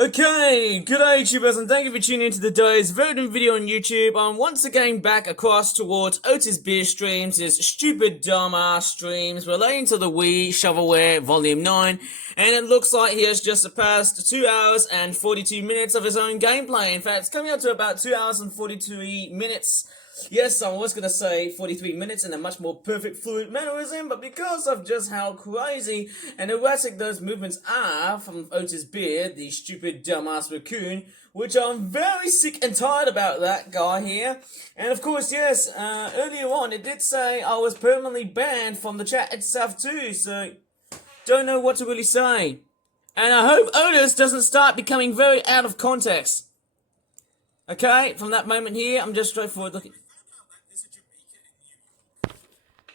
Okay, good day YouTubers, and thank you for tuning into the day's voting video on YouTube. I'm once again back across towards Otis Beer streams, his stupid dumbass streams relating to the shovelware volume 9, and it looks like he has just surpassed 2 hours and 42 minutes of his own gameplay. In fact, it's coming up to about 2 hours and 42 minutes. Yes, I was going to say 43 minutes in a much more perfect fluid mannerism, but because of just how crazy and erratic those movements are from Otis Beer, the stupid dumbass raccoon, which I'm very sick and tired about that guy here. And of course, yes, earlier on it did say I was permanently banned from the chat itself too, so don't know what to really say. And I hope Otis doesn't start becoming very out of context. Okay, from that moment here, I'm just straightforward looking.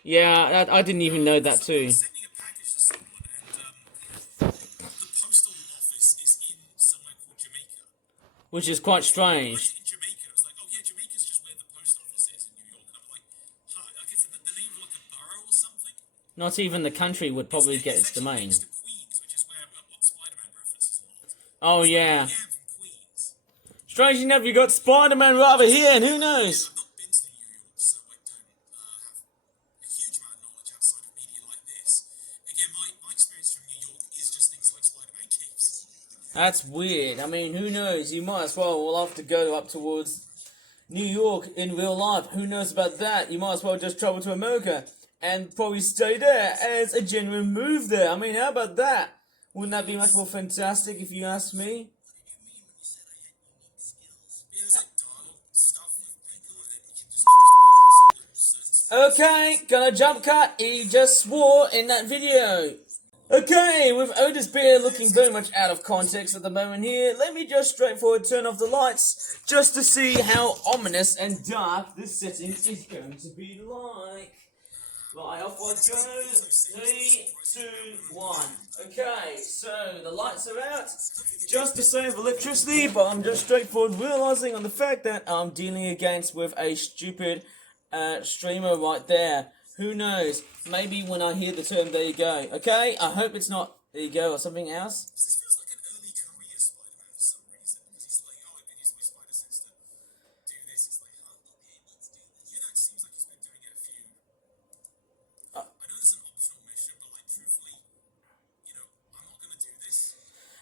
Yeah, I didn't even know that too. Which is quite strange. Not even the country would probably get its domain. Oh yeah. Strange enough, you got Spider-Man right over here, and who knows? That's weird. I mean, who knows? You might as well will have to go up towards New York in real life. Who knows about that? You might as well just travel to America and probably stay there as a genuine move there. I mean, how about that? Wouldn't that be much more fantastic if you ask me? Okay, gonna jump cut. He just swore in that video. Okay, with Otis Beer looking very much out of context at the moment here, let me just straightforward turn off the lights just to see how ominous and dark this setting is going to be like. Right, off I go. 3, 2, 1. Okay, so the lights are out just to save electricity, but I'm just straightforward realizing on the fact that I'm dealing against with a stupid streamer right there. Who knows? Maybe when I hear the term, there you go. Okay, I hope it's not there you go or something else. This feels like an early career Spider-Man for some reason. Because he's like, oh, I've been using my spider sense to do this. It's like, oh, okay, let's do this. You know, it seems like he's been doing it a few. I know there's an optional mission, but like, truthfully, you know, I'm not going to do this.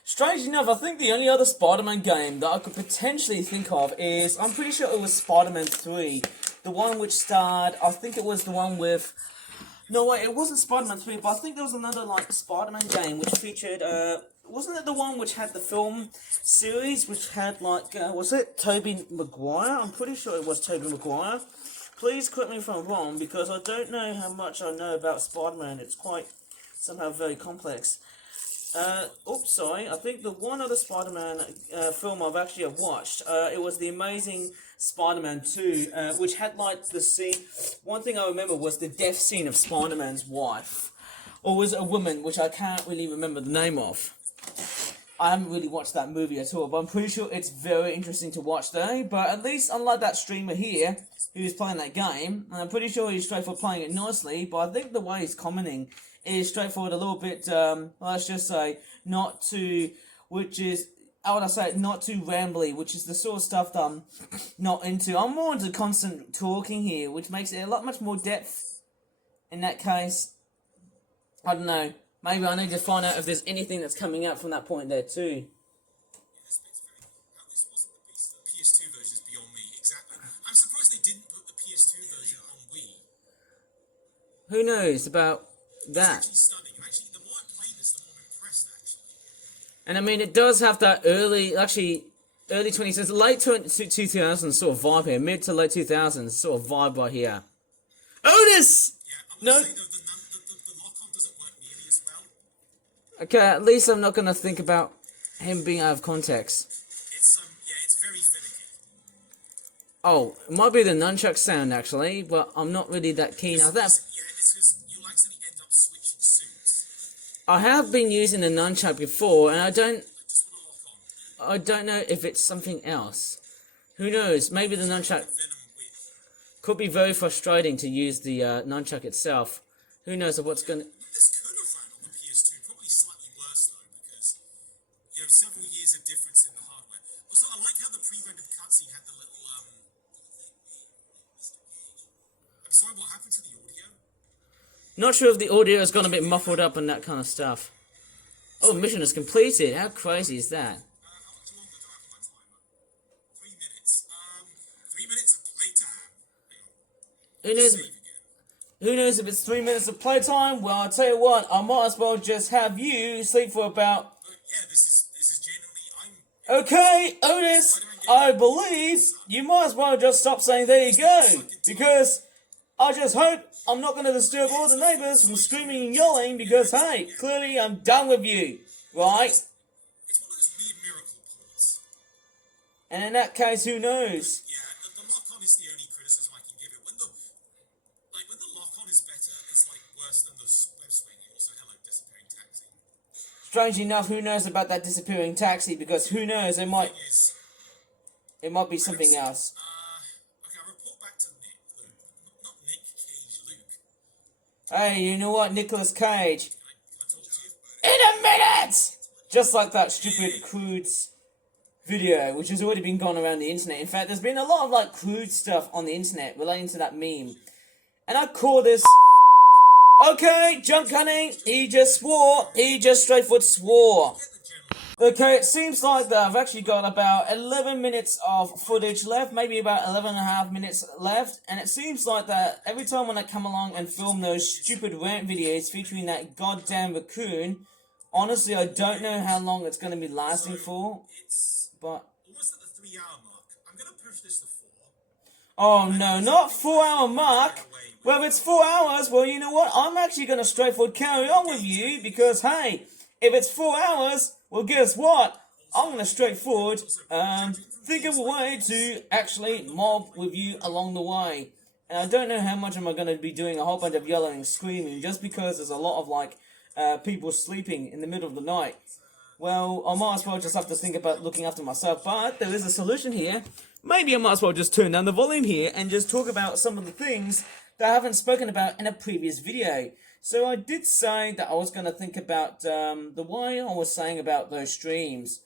Strange enough, I think the only other Spider-Man game that I could potentially think of is, I'm pretty sure it was Spider-Man 3. The one which starred, I think it was the one with, no wait, it wasn't Spider-Man 3, but I think there was another like Spider-Man game which featured, wasn't it the one which had the film series, which had like, was it Tobey Maguire? I'm pretty sure it was Tobey Maguire. Please correct me if I'm wrong, because I don't know how much I know about Spider-Man. It's quite, somehow very complex. Oops, sorry, I think the one other Spider-Man film I've actually watched, it was The Amazing Spider-Man 2, which had like the scene, one thing I remember was the death scene of Spider-Man's wife, or was it a woman, which I can't really remember the name of. I haven't really watched that movie at all, but I'm pretty sure it's very interesting to watch though, but at least unlike that streamer here, who's playing that game, I'm pretty sure he's straightforward playing it nicely, but I think the way he's commenting is straightforward a little bit, let's just say, not too, which is, how would I say it, not too rambly, which is the sort of stuff that I'm not into. I'm more into constant talking here, which makes it a lot much more depth in that case. I don't know, maybe I need to find out if there's anything that's coming out from that point there too. PS2 version is beyond me, exactly. I'm surprised they didn't put the PS2 version on Wii. Who knows about that? It's actually stunning. Actually, the more I play this, the more I'm impressed, actually. And I mean, it does have that early 2010s, late 2000s sort of vibe here, mid to late 2000s sort of vibe right here. Otis! Yeah, No. Say, though, the lock-on doesn't work nearly as well. Okay, at least I'm not going to think about him being out of context. It's, yeah, it's very finicky. Oh, it might be the nunchuck sound, actually, but I'm not really that keen on that. Yeah, it's because you accidentally end up switching suits. I have been using the nunchuck before, and I don't Just want to lock on. I don't know if it's something else. Who knows? Maybe the nunchuck could be very frustrating to use the nunchuck itself. Who knows of what's going to... This could have ran on the PS2, probably slightly worse though, because, you know, several years of different difference in the hardware. Also, I like how the pre-rendered cutscene had the little I'm sorry, what happened to the audio? Not sure if the audio has gone a bit muffled up and that kind of stuff. Oh, mission is completed. How crazy is that? How much longer do I have on my timer? 3 minutes. 3 minutes of playtime. Hang on. Who knows? Save again. Who knows if it's 3 minutes of playtime? Well, I'll tell you what. I might as well just have you sleep for about. Yeah, this is genuinely. Okay, Otis. I believe you might as well just stop saying "there you go," because I just hope I'm not going to disturb all the neighbours from screaming and yelling. Because hey, clearly I'm done with you, right? It's one of those weird miracle points. And in that case, who knows? Yeah, the lock-on is the only criticism I can give it. When the lock-on is better, it's like worse than the web swinging. Also, hello, disappearing taxi. Strangely enough, who knows about that disappearing taxi? Because who knows, it might be something else. Okay, I'll report back to Nick. Not Nick Cage, Luke. Hey, you know what, Nicolas Cage? Can I talk to you? In a minute! Just like that stupid Crude's video, which has already been gone around the internet. In fact, there's been a lot of like crude stuff on the internet relating to that meme. And I call this... Okay, jump cutting. He just swore. He just straightforward swore. Okay, it seems like that I've actually got about 11 minutes of footage left, maybe about 11 and a half minutes left, and it seems like that every time when I come along and film those stupid rant videos featuring that goddamn raccoon, honestly, I don't know how long it's going to be lasting for, It's but... almost at the 3-hour mark. I'm going to push this to 4. Oh no, not 4-hour mark! Well, if it's 4 hours, well, you know what? I'm actually going to straightforward carry on with you, because, hey, if it's 4 hours, well, guess what? I'm going to straightforward think of a way to actually mob with you along the way. And I don't know how much am I going to be doing a whole bunch of yelling and screaming, just because there's a lot of, like, people sleeping in the middle of the night. Well, I might as well just have to think about looking after myself, but there is a solution here. Maybe I might as well just turn down the volume here and just talk about some of the things that I haven't spoken about in a previous video. So I did say that I was going to think about the way I was saying about those streams.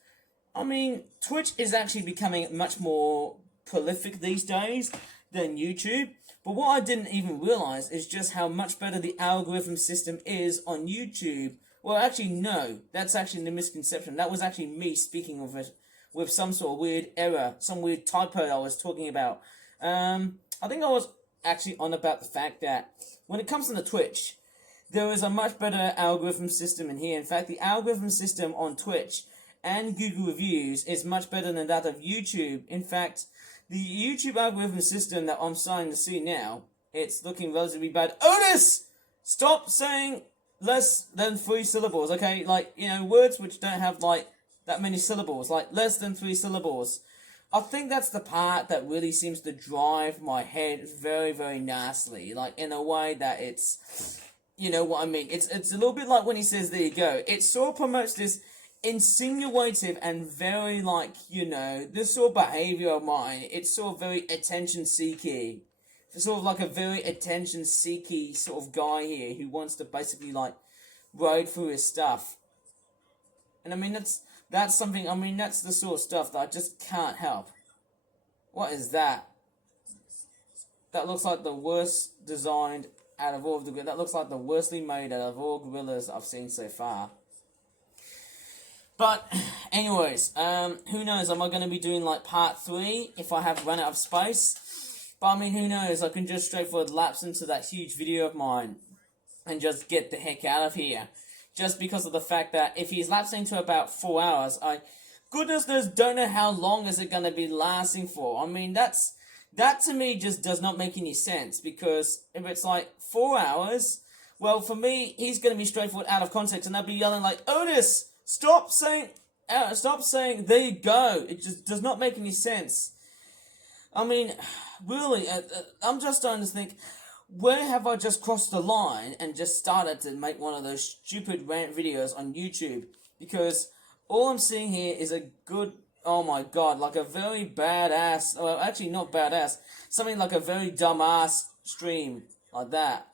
I mean, Twitch is actually becoming much more prolific these days than YouTube. But what I didn't even realize is just how much better the algorithm system is on YouTube. Well, actually, no. That's actually the misconception. That was actually me speaking of it with some sort of weird error, some weird typo I was talking about. I think I was actually on about the fact that when it comes to the Twitch, there is a much better algorithm system in here. In fact, the algorithm system on Twitch and Google Reviews is much better than that of YouTube. In fact, the YouTube algorithm system that I'm starting to see now, it's looking relatively bad. Otis! Stop saying less than 3 syllables, okay? Like, you know, words which don't have, like, that many syllables. Like, less than 3 syllables. I think that's the part that really seems to drive my head very, very nastily. Like, in a way that it's... You know what I mean? It's a little bit like when he says, there you go. It sort of promotes this insinuative and very, like, you know, this sort of behavior of mine. It's sort of very attention-seeking. It's sort of like a very attention-seeky sort of guy here who wants to basically, like, ride through his stuff. And, I mean, that's something, I mean, that's the sort of stuff that I just can't help. What is that? That looks like the worst designed out of all of the... That looks like the worstly made out of all gorillas I've seen so far. But, anyways, who knows? Am I going to be doing, like, part 3 if I have run out of space? But, I mean, who knows? I can just straightforward lapse into that huge video of mine and just get the heck out of here. Just because of the fact that if he's lapsing to about 4 hours, goodness knows, don't know how long is it going to be lasting for. I mean, that to me just does not make any sense, because if it's like 4 hours, well, for me, he's going to be straightforward out of context, and I'll be yelling like, Otis, stop saying, there you go. It just does not make any sense. I mean, really, I'm just starting to think, where have I just crossed the line and just started to make one of those stupid rant videos on YouTube? Because all I'm seeing here is a good... Oh my god, like a very badass, well, actually not badass, something like a very dumbass stream, like that.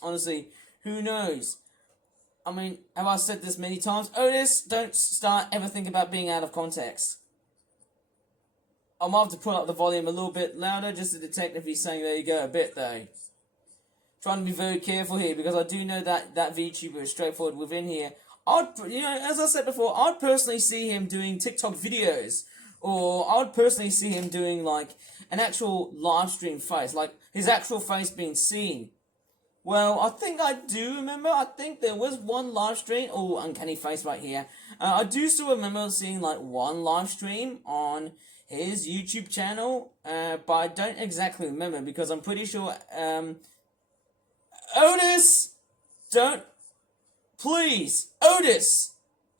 Honestly, who knows? I mean, have I said this many times? Otis, don't start ever think about being out of context. I might have to put up the volume a little bit louder just to detect if he's saying there you go a bit though. Trying to be very careful here because I do know that VTuber is straightforward within here. As I said before, I'd personally see him doing TikTok videos, or I would personally see him doing like an actual live stream face, like his actual face being seen. Well, I think I do remember. I think there was one live stream. Oh, uncanny face right here. I do still remember seeing like one live stream on his YouTube channel, but I don't exactly remember because I'm pretty sure. Otis, don't, please, Otis,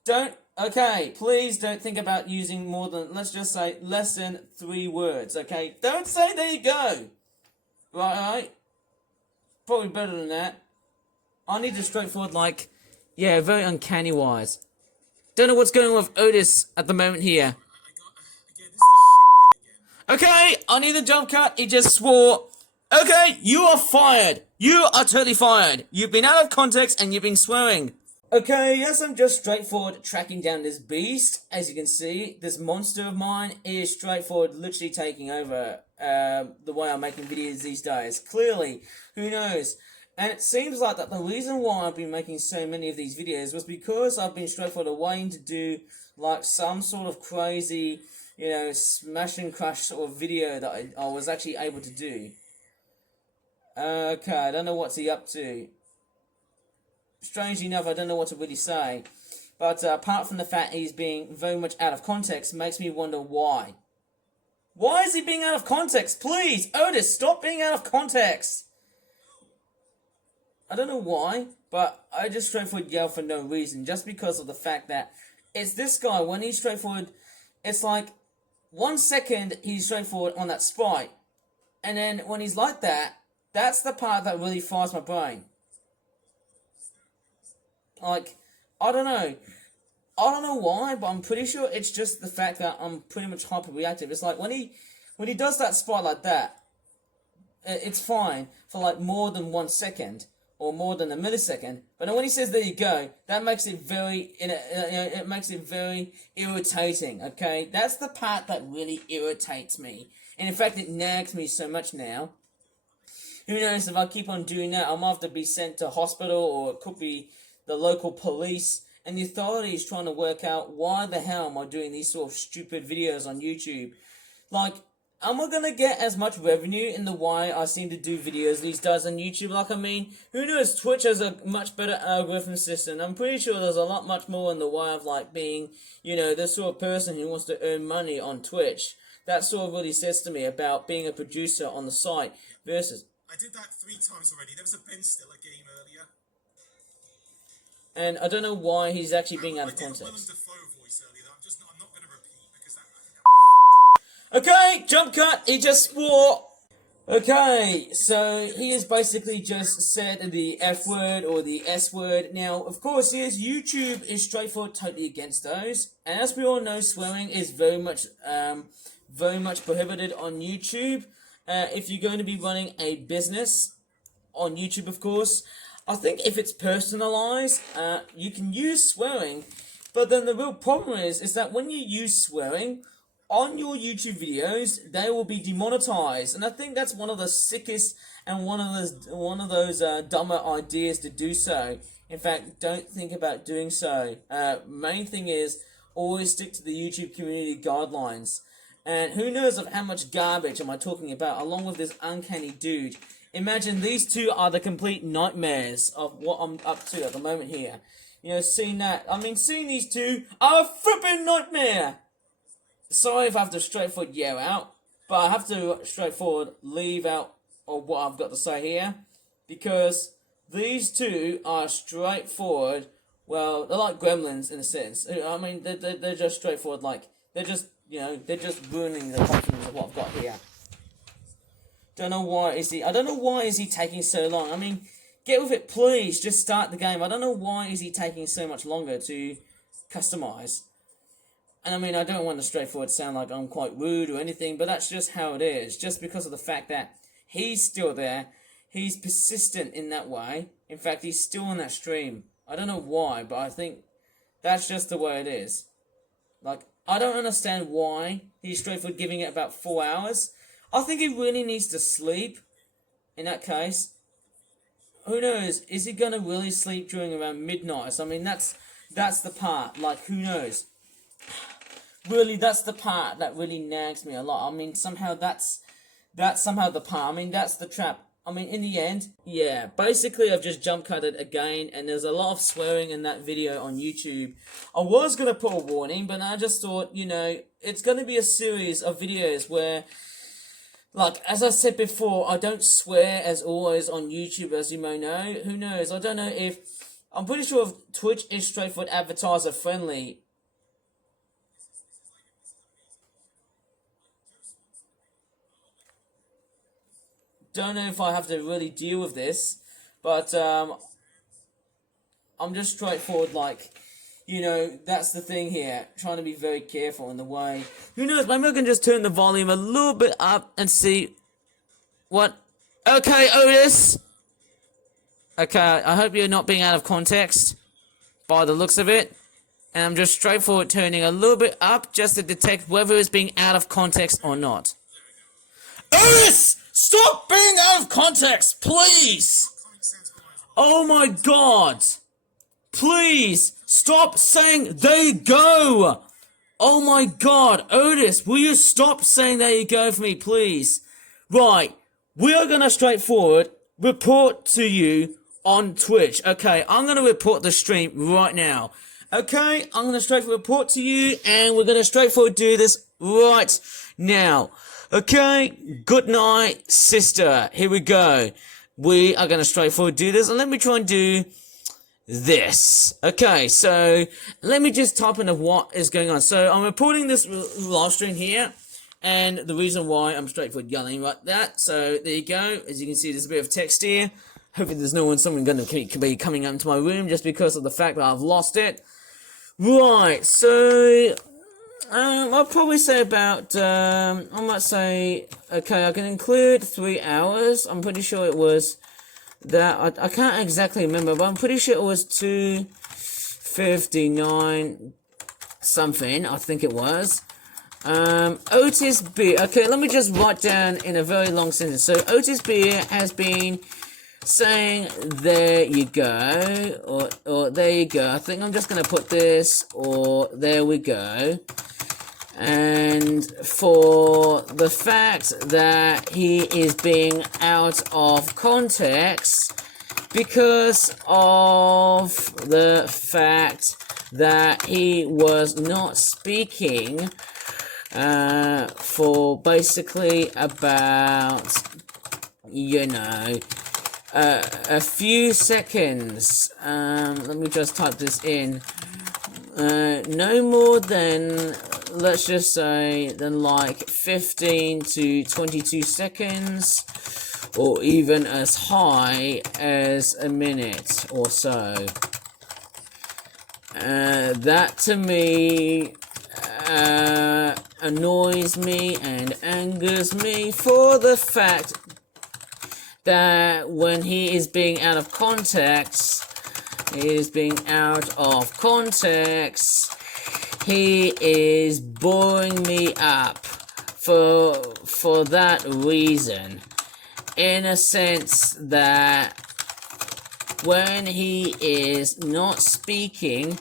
don't. Okay, please don't think about using more than, let's just say, less than 3 words. Okay, don't say there you go. Right. Probably better than that. I need to straightforward, like, yeah, very uncanny wise. Don't know what's going on with Otis at the moment here. Again, this is a shit bit again. Okay, I need the jump cut. He just swore. Okay, you are fired. You are totally fired. You've been out of context and you've been swearing. Okay, yes, I'm just straightforward tracking down this beast. As you can see, this monster of mine is straightforward literally taking over the way I'm making videos these days. Clearly, who knows? And it seems like that the reason why I've been making so many of these videos was because I've been straightforward waiting to do like some sort of crazy, smash and crash sort of video that I was actually able to do. Okay, I don't know what's he up to. Strangely enough, I don't know what to really say. But apart from the fact he's being very much out of context, makes me wonder why. Why is he being out of context? Please, Otis, stop being out of context. I don't know why, but I just straightforward yell for no reason. Just because of the fact that it's this guy, when he's straightforward, it's like 1 second he's straightforward on that sprite. And then when he's like that, that's the part that really fires my brain. Like, I don't know why, but I'm pretty sure it's just the fact that I'm pretty much hyper-reactive. It's like, when he does that spot like that, it's fine for like more than 1 second, or more than a millisecond, but then when he says, there you go, that makes it very, it makes it very irritating, okay? That's the part that really irritates me. And in fact, it nags me so much now. Who knows, if I keep on doing that, I might have to be sent to hospital, or it could be the local police, and the authorities trying to work out why the hell am I doing these sort of stupid videos on YouTube. Like, am I gonna get as much revenue in the way I seem to do videos these days on YouTube? Like, I mean, who knows, Twitch has a much better algorithm system. I'm pretty sure there's a lot much more in the way of, like, being, this sort of person who wants to earn money on Twitch. That sort of really says to me about being a producer on the site versus... I did that 3 times already. There was a Ben Stiller game earlier. And I don't know why he's actually being out of context. I did Willem Dafoe voice earlier that I'm not going to repeat because that Okay, jump cut, he just swore. Okay, so he has basically just said the F word or the S word. Now, of course, yes, YouTube is straightforward totally against those. And as we all know, swearing is very much prohibited on YouTube. If you're going to be running a business on YouTube, of course, I think if it's personalized, you can use swearing, but then the real problem is that when you use swearing on your YouTube videos, they will be demonetized, and I think that's one of the sickest and one of those dumber ideas to do so. In fact, don't think about doing so. Main thing is always stick to the YouTube community guidelines, and who knows of how much garbage am I talking about, along with this uncanny dude. Imagine these two are the complete nightmares of what I'm up to at the moment here. Seeing that. I mean, seeing these two are a flippin' nightmare! Sorry if I have to straightforward yell out, but I have to straightforward leave out of what I've got to say here. Because these two are straightforward, well, they're like gremlins in a sense. I mean, they're just straightforward, like, they're just ruining the confidence of what I've got here. I don't know why is he taking so long. I mean, get with it, please. Just start the game. I don't know why is he taking so much longer to customize. And I mean, I don't want to straightforward sound like I'm quite rude or anything, but that's just how it is. Just because of the fact that he's still there. He's persistent in that way. In fact, he's still on that stream. I don't know why, but I think that's just the way it is. Like, I don't understand why he's straightforward giving it about 4 hours. I think he really needs to sleep in that case. Who knows? Is he gonna really sleep during around midnight? I mean, that's the part. Like, who knows? Really, that's the part that really nags me a lot. I mean, somehow that's somehow the part. I mean, that's the trap. I mean, in the end, yeah, basically I've just jump cut it again, and there's a lot of swearing in that video on YouTube. I was going to put a warning, but I just thought, you know, it's going to be a series of videos where, like, as I said before, I don't swear as always on YouTube, as you may know. Who knows? I don't know if, I'm pretty sure if Twitch is straightforward advertiser friendly. Don't know if I have to really deal with this, but I'm just straightforward, like, you know, that's the thing here, trying to be very careful in the way. Who knows, maybe I can just turn the volume a little bit up and see what... Okay, Otis! Okay, I hope you're not being out of context, by the looks of it. And I'm just straightforward turning a little bit up just to detect whether it's being out of context or not. Otis! Stop being out of context, please! Oh my god! Please, stop saying, there you go! Oh my god, Otis, will you stop saying there you go for me, please? Right, we are gonna straightforward report to you on Twitch. Okay, I'm gonna report the stream right now. Okay, I'm gonna straightforward report to you, and we're gonna straightforward do this right now. Okay, good night, sister. Here we go. We are going to straightforward do this, and let me try and do this. Okay, so let me just type in what is going on. So I'm reporting this live stream here, and the reason why I'm straightforward yelling like that. So there you go. As you can see, there's a bit of text here. Hopefully there's someone going to be coming up into my room just because of the fact that I've lost it. Right, so... I'll probably say about, I might say, okay, I can include 3 hours. I'm pretty sure it was that, I can't exactly remember, but I'm pretty sure it was 2:59 something, I think it was. Otis Beer, okay, let me just write down in a very long sentence. So, Otis Beer has been saying, there you go, or there you go. I think I'm just going to put this, or there we go. And for the fact that he is being out of context because of the fact that he was not speaking for basically about, you know, a few seconds. Let me just type this in. No more than, let's just say, than like 15 to 22 seconds, or even as high as a minute or so. That to me annoys me and angers me for the fact that when he is being out of context, he is boring me up for that reason, in a sense that when he is not speaking,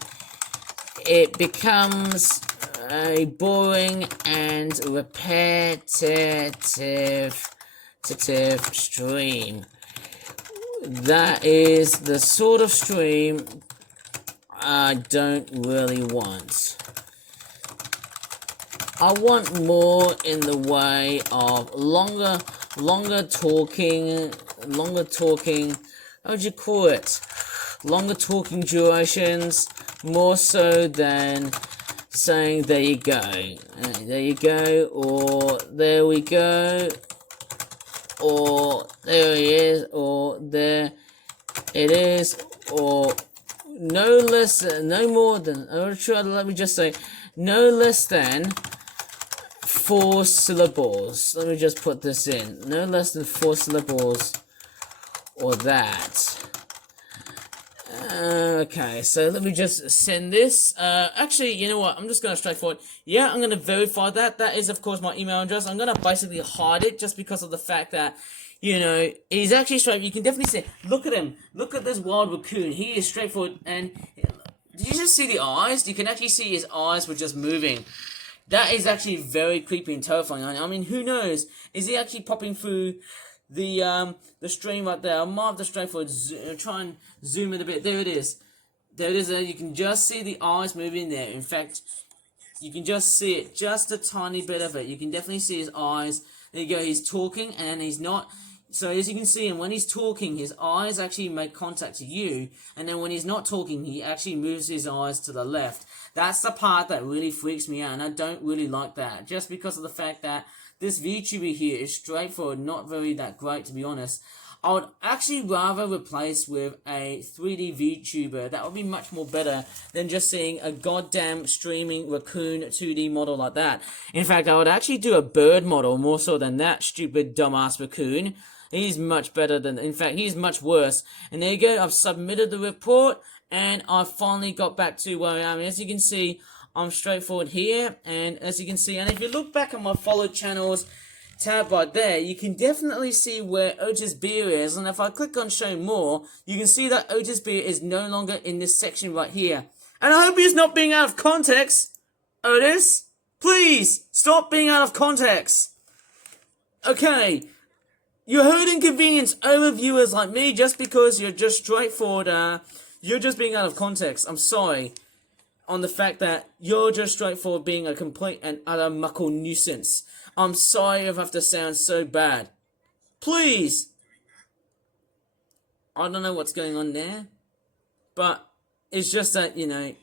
it becomes a boring and repetitive stream. That is the sort of stream I don't really want. I want more in the way of longer talking, how would you call it? Longer talking durations, more so than saying, there you go, or there we go, or there he is, or there it is, or no less, no more than, let me just say, no less than 4 syllables. Let me just put this in. No less than 4 syllables, or that. Okay, so let me just send this. Actually, you know what? I'm just gonna straightforward. Yeah, I'm gonna verify that. That is, of course, my email address. I'm gonna basically hide it just because of the fact that, you know, he's actually straight. You can definitely see. Look at him. Look at this wild raccoon. He is straightforward. And did you just see the eyes? You can actually see his eyes were just moving. That is actually very creepy and terrifying. I mean, who knows? Is he actually popping through the stream right there? I might have to straightforward try and zoom in a bit. There it is. There it is. You can just see the eyes moving there. In fact, you can just see it, just a tiny bit of it. You can definitely see his eyes. There you go. He's talking and he's not. So as you can see, and when he's talking, his eyes actually make contact to you, and then when he's not talking, he actually moves his eyes to the left. That's the part that really freaks me out, and I don't really like that, just because of the fact that this VTuber here is straightforward, not very that great, to be honest. I would actually rather replace with a 3D VTuber. That would be much more better than just seeing a goddamn streaming raccoon 2D model like that. In fact, I would actually do a bird model more so than that stupid dumbass raccoon. He's much better than, in fact, he's much worse. And there you go, I've submitted the report, and I finally got back to where I am. As you can see, I'm straightforward here, and as you can see, and if you look back at my followed channels tab right there, you can definitely see where Otis Beer is, and if I click on show more, you can see that Otis Beer is no longer in this section right here. And I hope he's not being out of context. Otis, please, stop being out of context. Okay. You heard inconvenience over viewers like me just because you're just straightforward, you're just being out of context. I'm sorry on the fact that you're just straightforward being a complete and utter muckle nuisance. I'm sorry if I have to sound so bad. Please! I don't know what's going on there, but it's just that, you know...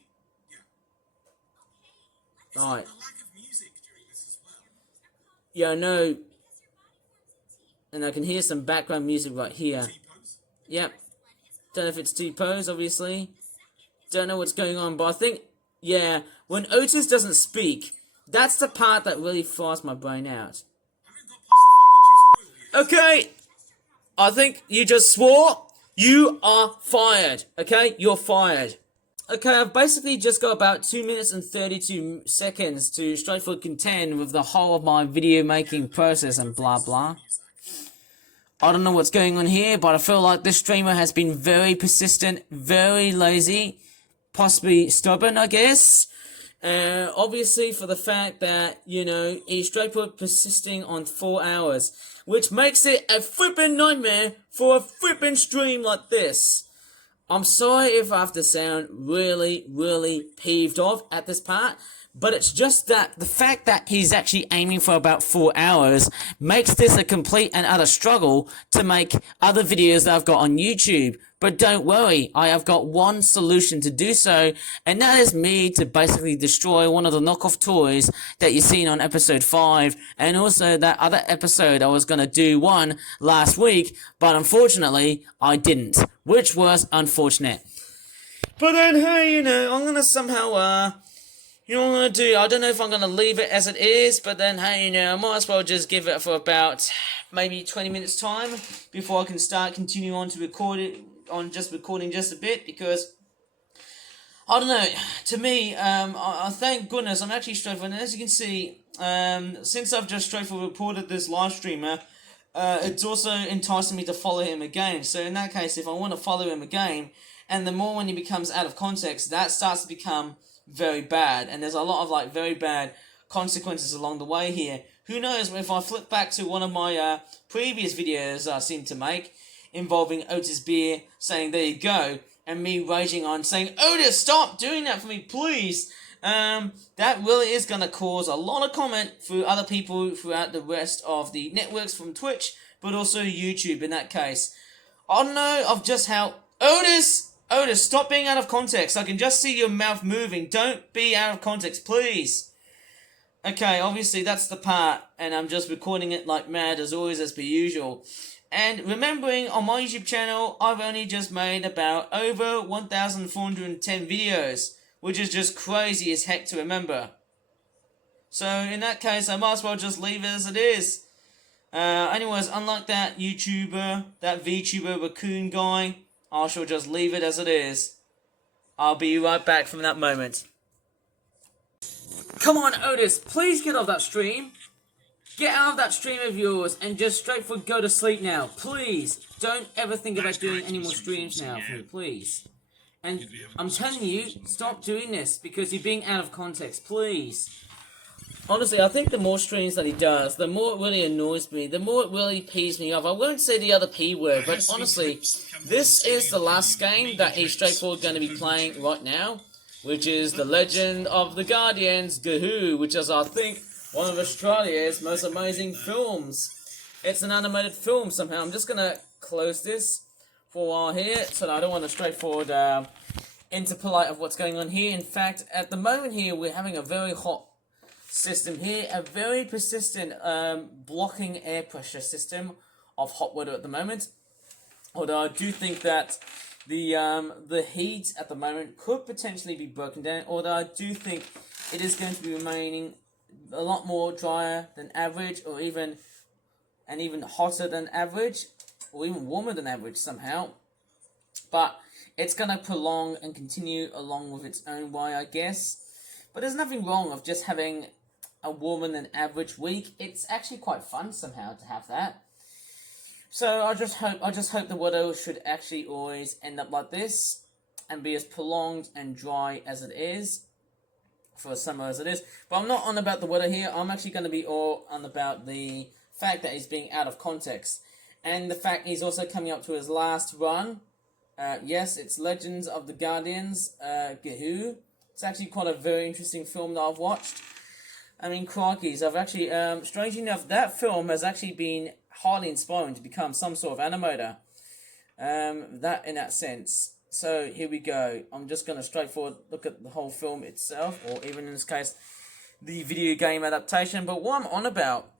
Alright. Yeah, I know... And I can hear some background music right here. Yep. Don't know if it's T-pose, obviously. Don't know what's going on, but I think, yeah, when Otis doesn't speak, that's the part that really fires my brain out. Okay. I think you just swore. You are fired. Okay? You're fired. Okay, I've basically just got about 2 minutes and 32 seconds to straightforward contend with the whole of my video making process and blah blah. I don't know what's going on here, but I feel like this streamer has been very persistent, very lazy, possibly stubborn, I guess. Obviously for the fact that, you know, he's straightforward persisting on 4 hours, which makes it a flippin' nightmare for a flippin' stream like this. I'm sorry if I have to sound really, really peeved off at this part, but it's just that the fact that he's actually aiming for about 4 hours makes this a complete and utter struggle to make other videos that I've got on YouTube. But don't worry, I have got one solution to do so, and that is me to basically destroy one of the knockoff toys that you've seen on episode 5, and also that other episode I was going to do one last week, but unfortunately I didn't, which was unfortunate. But then, hey, you know, I'm going to somehow, you know what I'm going to do? I don't know if I'm going to leave it as it is, but then, hey, you know, I might as well just give it for about maybe 20 minutes time before I can continue on to record it, recording just a bit, because, I don't know, to me, I thank goodness I'm actually straightforward, and as you can see, since I've just straightforward reported this live streamer, it's also enticing me to follow him again. So in that case, if I want to follow him again, and the more when he becomes out of context, that starts to become very bad, and there's a lot of like very bad consequences along the way here. Who knows, if I flip back to one of my previous videos I seem to make involving Otis Beer saying there you go, and me raging on saying, Otis, stop doing that for me, please, that really is going to cause a lot of comment through other people throughout the rest of the networks from Twitch, but also YouTube in that case. I don't know of just how... Otis, stop being out of context. I can just see your mouth moving. Don't be out of context, please. Okay, obviously that's the part, and I'm just recording it like mad as always, as per usual. And remembering, on my YouTube channel, I've only just made about over 1,410 videos, which is just crazy as heck to remember. So in that case, I might as well just leave it as it is. Anyways, unlike that YouTuber, that VTuber raccoon guy, I shall just leave it as it is. I'll be right back from that moment. Come on, Otis, please get off that stream. Get out of that stream of yours and just straightforward go to sleep now. Please, don't ever think about doing any more streams now for me, please. And I'm telling you, stop doing this because you're being out of context, please. Honestly, I think the more streams that he does, the more it really annoys me, the more it really pees me off. I won't say the other P word, but honestly, this is the last game that he's straightforward going to be playing right now, which is The Legend of the Guardians, Gahoo, which is, I think, one of Australia's most amazing films. It's an animated film somehow. I'm just going to close this for a while here, so that I don't want to straightforward interpolate of what's going on here. In fact, at the moment here, we're having a very hot system here, a very persistent blocking air pressure system of hot water at the moment. Although I do think that the heat at the moment could potentially be broken down, although I do think it is going to be remaining a lot more drier than average, or even hotter than average, or even warmer than average somehow. But it's going to prolong and continue along with its own way, I guess. But there's nothing wrong of just having a warmer than average week. It's actually quite fun somehow to have that. So I just hope the weather should actually always end up like this and be as prolonged and dry as it is for summer as it is. But I'm not on about the weather here. I'm actually going to be all on about the fact that he's being out of context and the fact he's also coming up to his last run. Yes, it's Legends of the Guardians, Gahoo. It's actually quite a very interesting film that I've watched. I mean, crikeys, I've actually, strangely enough, that film has actually been highly inspiring to become some sort of animator. That in that sense. So, here we go. I'm just going to straightforward look at the whole film itself, or even in this case, the video game adaptation. But what I'm on about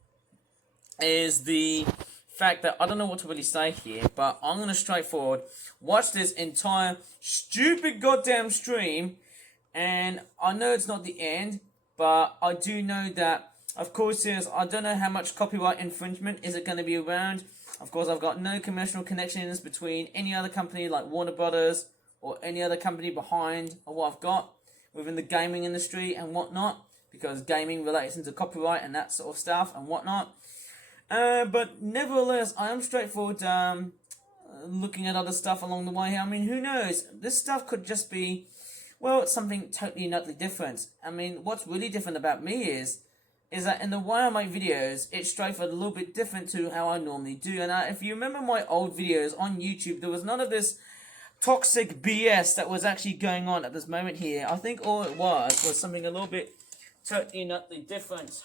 is the fact that I don't know what to really say here, but I'm going to straightforward watch this entire stupid goddamn stream, and I know it's not the end, but I do know that, of course, I don't know how much copyright infringement is it going to be around. Of course, I've got no commercial connections between any other company like Warner Brothers or any other company behind what I've got within the gaming industry and whatnot, because gaming relates into copyright and that sort of stuff and whatnot. But nevertheless, I am straightforward looking at other stuff along the way here. I mean, who knows? This stuff could just be, well, it's something totally and utterly different. I mean, what's really different about me is that in the way I make videos, it's straightforward a little bit different to how I normally do. And if you remember my old videos on YouTube, there was none of this toxic BS that was actually going on at this moment here. I think all it was something a little bit totally and utterly different.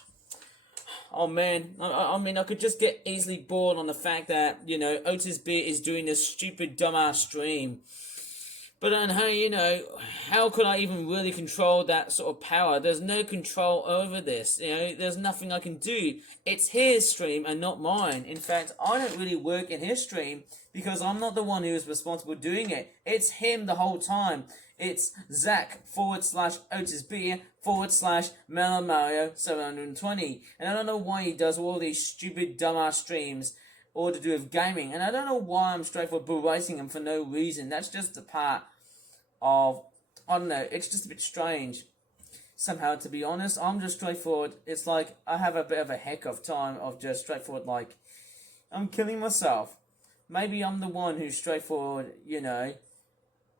Oh man, I mean, I could just get easily bored on the fact that, you know, Otis Beer is doing this stupid dumbass stream. But then, hey, you know, how could I even really control that sort of power? There's no control over this, you know, there's nothing I can do. It's his stream and not mine. In fact, I don't really work in his stream because I'm not the one who is responsible doing it. It's him the whole time. It's Zach/Otis Beer /Melon Mario 720. And I don't know why he does all these stupid dumbass streams all to do with gaming. And I don't know why I'm straightforward berating him for no reason. That's just a part of, I don't know, it's just a bit strange. Somehow, to be honest, I'm just straightforward. It's like I have a bit of a heck of time of just straightforward, like, I'm killing myself. Maybe I'm the one who's straightforward, you know.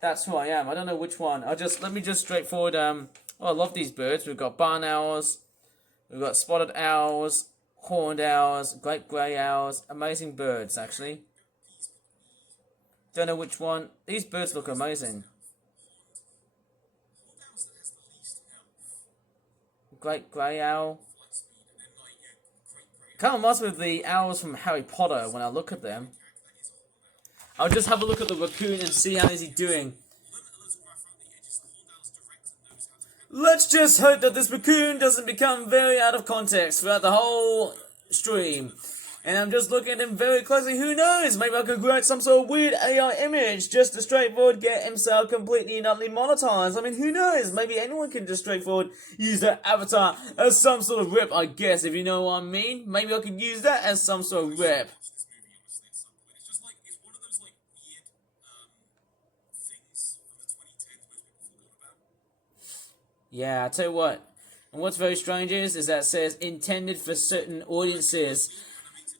That's who I am. I don't know which one. Let me just straightforward, I love these birds. We've got barn owls, we've got spotted owls, horned owls, great grey owls, amazing birds, actually. Don't know which one. These birds look amazing. Great grey owl. Kind of reminds me of the owls from Harry Potter when I look at them. I'll just have a look at the raccoon and see how is he doing. Let's just hope that this raccoon doesn't become very out of context throughout the whole stream. And I'm just looking at him very closely. Who knows? Maybe I could create some sort of weird AI image just to straightforward get himself completely and utterly monetized. I mean, who knows? Maybe anyone can just straightforward use their avatar as some sort of rep, I guess, if you know what I mean. Maybe I could use that as some sort of rep. Yeah, I tell you what. And what's very strange is that it says intended for certain audiences.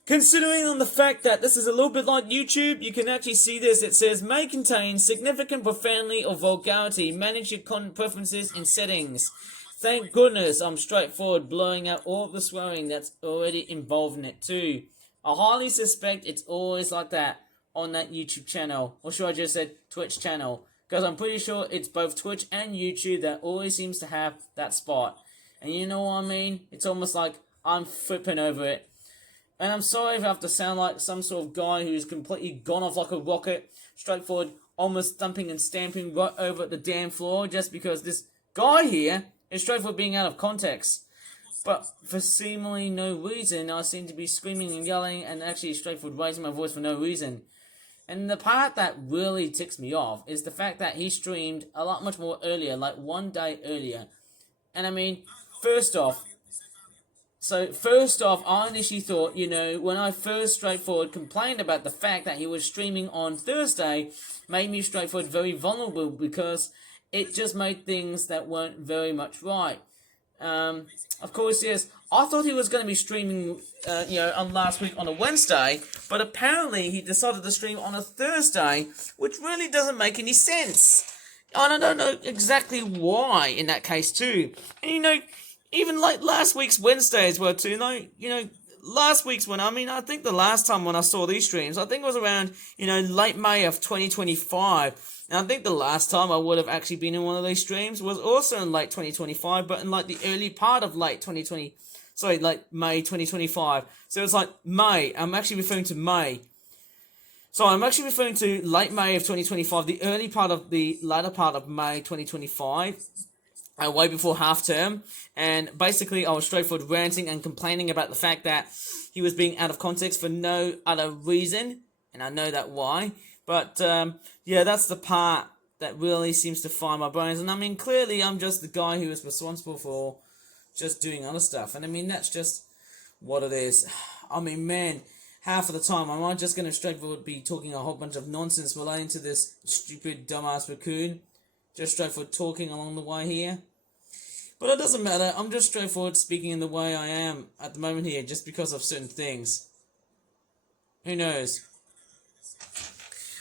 Considering on the fact that this is a little bit like YouTube, you can actually see this. It says may contain significant profanity or vulgarity. Manage your preferences in settings. Thank goodness I'm straightforward, blowing out all of the swearing that's already involved in it too. I highly suspect it's always like that on that YouTube channel. Or should I just say Twitch channel? Because I'm pretty sure it's both Twitch and YouTube that always seems to have that spot. And you know what I mean? It's almost like I'm flipping over it. And I'm sorry if I have to sound like some sort of guy who's completely gone off like a rocket, straightforward, almost thumping and stamping right over the damn floor, just because this guy here is straightforward being out of context. But for seemingly no reason, I seem to be screaming and yelling and actually straightforward raising my voice for no reason. And the part that really ticks me off is the fact that he streamed a lot much more earlier, like 1 day earlier. And I mean, first off, I initially thought, when I first straightforward complained about the fact that he was streaming on Thursday, made me straightforward very vulnerable because it just made things that weren't very much right. Of course, yes, I thought he was going to be streaming, on last week on a Wednesday, but apparently he decided to stream on a Thursday, which really doesn't make any sense. And I don't know exactly why in that case too. And even like last week's Wednesday as well too, last week's one, I think the last time when I saw these streams, I think it was around, late May of 2025. And I think the last time I would have actually been in one of these streams was also in late 2025, but in like the early part of May 2025. So it's like May, I'm actually referring to May. So I'm actually referring to late May of 2025, the latter part of May 2025. Way before half term, and basically I was straightforward ranting and complaining about the fact that he was being out of context for no other reason, and I know that why, but that's the part that really seems to fire my brains. And clearly I'm just the guy who is responsible for just doing other stuff, and that's just what it is. Man, half of the time am I just going to straightforward be talking a whole bunch of nonsense relating to this stupid dumbass raccoon, just straightforward talking along the way here. But it doesn't matter, I'm just straightforward speaking in the way I am at the moment here, just because of certain things. Who knows?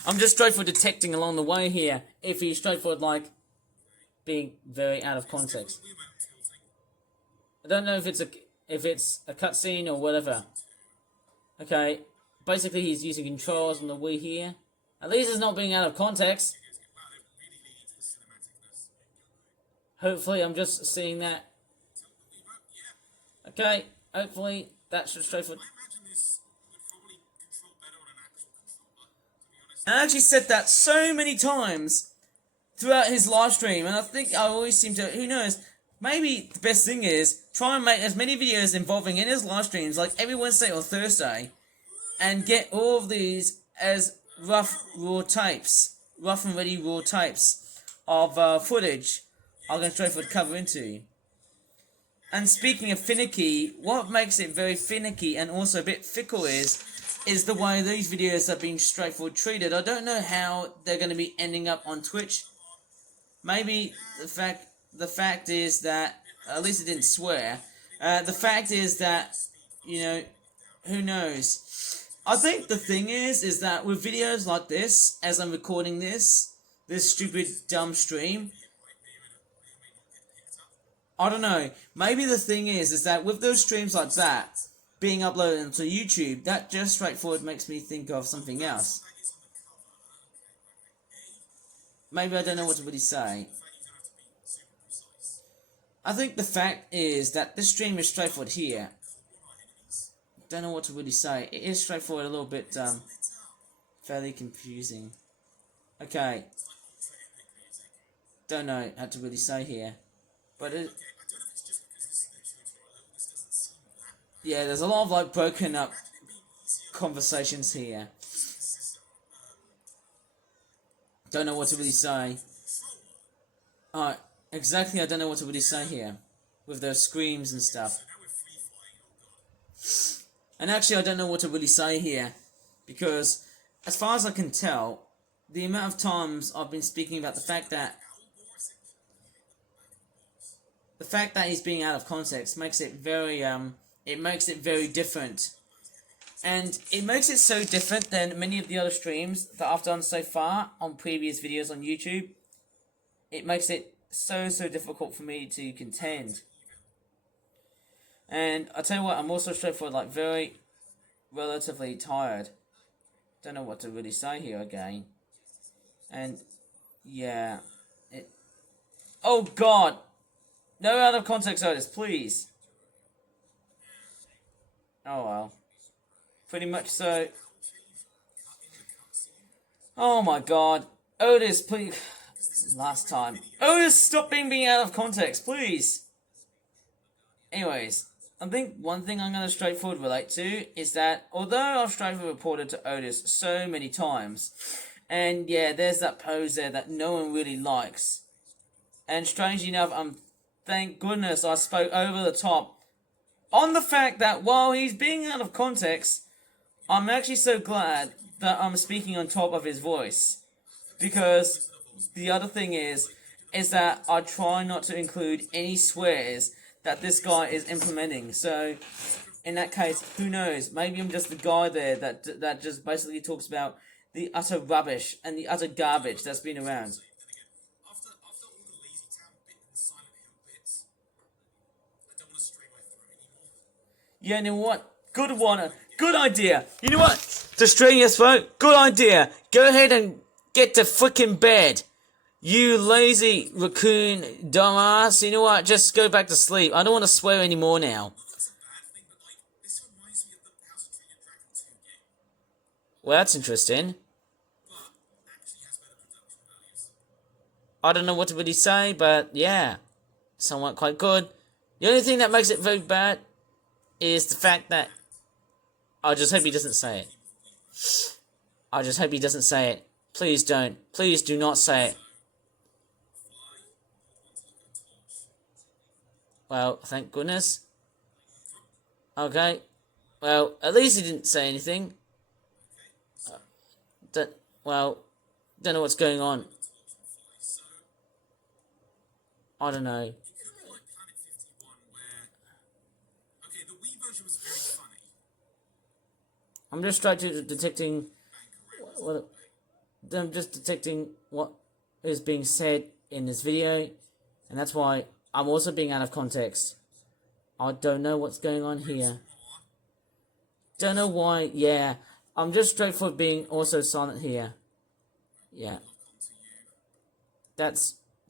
I'm just straightforward detecting along the way here, if he's straightforward like, being very out of context. I don't know if it's a cutscene or whatever. Okay, basically he's using controls on the Wii here. At least it's not being out of context. Hopefully I'm just seeing that. Okay, hopefully that's just straightforward. I actually said that so many times throughout his live stream, and I think I always seem to, who knows, maybe the best thing is try and make as many videos involving in his live streams, like every Wednesday or Thursday, and get all of these as rough and ready raw tapes of footage I'm going to straightforward cover into. And speaking of finicky, what makes it very finicky and also a bit fickle is the way these videos are being straightforward treated. I don't know how they're going to be ending up on Twitch. Maybe the fact is that, at least it didn't swear, the fact is that, who knows. I think the thing is that with videos like this, as I'm recording this stupid dumb stream, I don't know, maybe the thing is that with those streams like that being uploaded onto YouTube, that just straightforward makes me think of something else. Maybe I don't know what to really say. I think the fact is that this stream is straightforward here. Don't know what to really say. It is straightforward, a little bit fairly confusing. Okay. Don't know how to really say here. But yeah, there's a lot of like broken up conversations here. Don't know what to really say. Exactly, I don't know what to really say here. With those screams and stuff. And actually, I don't know what to really say here. Because, as far as I can tell, the amount of times I've been speaking about the fact that the fact that he's being out of context makes it very different. And it makes it so different than many of the other streams that I've done so far on previous videos on YouTube. It makes it so difficult for me to contend. And I tell you what, I'm also straightforward, like very relatively tired. Don't know what to really say here again. And yeah, oh God, no out of context Otis, please. Oh well, pretty much so. Oh my God, Otis, please. Last time, Otis, stop being out of context, please. Anyways, I think one thing I'm going to straightforward relate to is that although I've straightforward reported to Otis so many times, and yeah, there's that pose there that no one really likes, and strangely enough, thank goodness I spoke over the top on the fact that while he's being out of context, I'm actually so glad that I'm speaking on top of his voice, because the other thing is that I try not to include any swears that this guy is implementing. So, in that case, who knows? Maybe I'm just the guy there that just basically talks about the utter rubbish and the utter garbage that's been around. After all the lazy town bit and the silent hill bits, I don't want to stray away from it anymore. Yeah, you know what? Good one. Good idea. You know what? To string your throat? Good idea. Go ahead and get to frickin' bed. You lazy raccoon dumbass. You know what? Just go back to sleep. I don't want to swear anymore now. That's a bad thing, but like, this reminds me of the House of Tree and Dragon 2 game. Well, that's interesting. But actually has better production values. I don't know what to really say, but yeah, somewhat quite good. The only thing that makes it very bad is the fact that I just hope he doesn't say it. I just hope he doesn't say it. Please don't. Please do not say it. Well, thank goodness. Okay. Well, at least he didn't say anything. Don't know what's going on. I don't know. It could be like Planet 51 where... Okay, the Wii version was very funny. I'm just trying to detecting... I'm just detecting what is being said in this video. And that's why I'm also being out of context. I don't know what's going on here. Don't know why. Yeah, I'm just straightforward being also silent here. Yeah. Don't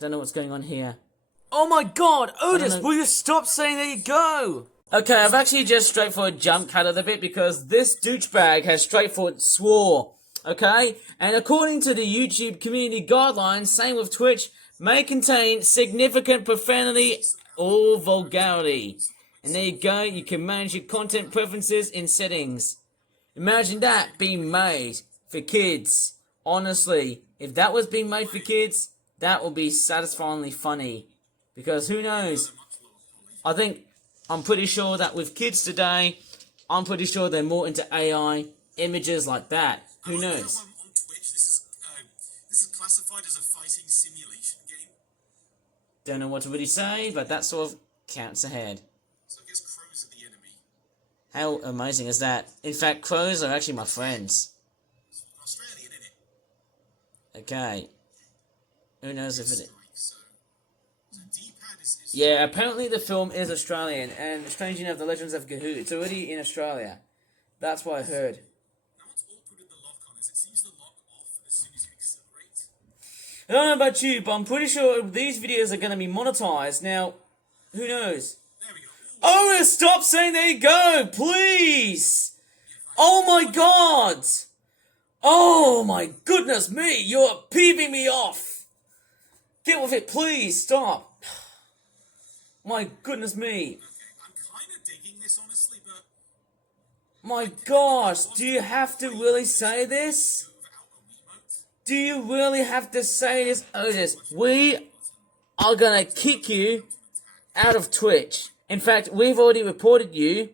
know what's going on here. Oh my God, Otis, will you stop saying there you go? Okay, I've actually just straightforward jump cut it a bit because this douchebag has straightforward swore. Okay? And according to the YouTube community guidelines, same with Twitch, may contain significant profanity or vulgarity. And there you go, you can manage your content preferences in settings. Imagine that being made for kids. Honestly, if that was being made for kids, that would be satisfyingly funny. Because who knows? I'm pretty sure that with kids today, I'm pretty sure they're more into AI, images like that. Who knows? On Twitch, this is classified as a fighting simulation game. Don't know what to really say, but that sort of counts ahead. So I guess crows are the enemy. How amazing is that? In fact, crows are actually my friends. It's Australian, innit? Okay. Who knows if it... So D-pad is Yeah, apparently the film is Australian, and strangely enough, The Legends of Gahoo, it's already in Australia. That's what I heard. Now what's awkward in the lock on is it seems to lock off as soon as you accelerate. I don't know about you, but I'm pretty sure these videos are going to be monetized. Now, who knows? There we go. Oh, stop saying there you go, please! Oh my God! Oh my goodness me, you're peeving me off! Get with it, please, stop! My goodness me. Okay, I'm kind of digging this, honestly, but... My gosh, do you have to really say this? Do you really have to say this? Otis, we are gonna kick you out of Twitch. In fact, we've already reported you,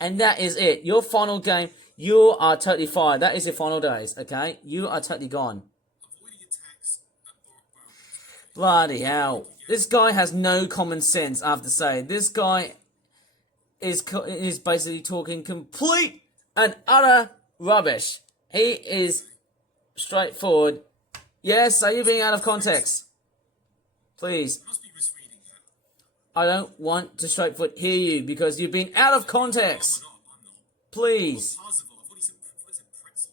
and that is it. Your final game, you are totally fired. That is your final days, okay? You are totally gone. Bloody hell. This guy has no common sense, I have to say. This guy is basically talking complete and utter rubbish. He is straightforward. Yes, are you being out of context? Please. You must be misreading that. I don't want to straightforward hear you because you've been out of context. I'm not. Please. Parsifal. I thought he said pretzel.